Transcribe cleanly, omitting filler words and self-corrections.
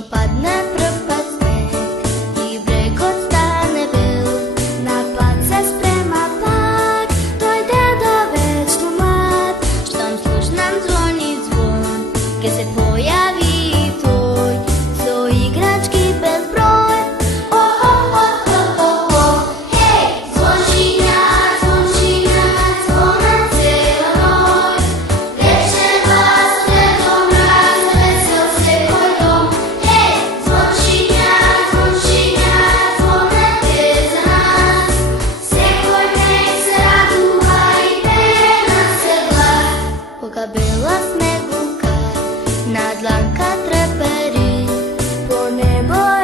Щом падне пръв път снег и брегот стане бел, напад се спрема пак, дойде до вечно млад. Щом слушнам звони звон, ке се појави и тој, со играчки безброј. Кога бела снегулка на дланка трепери, по небо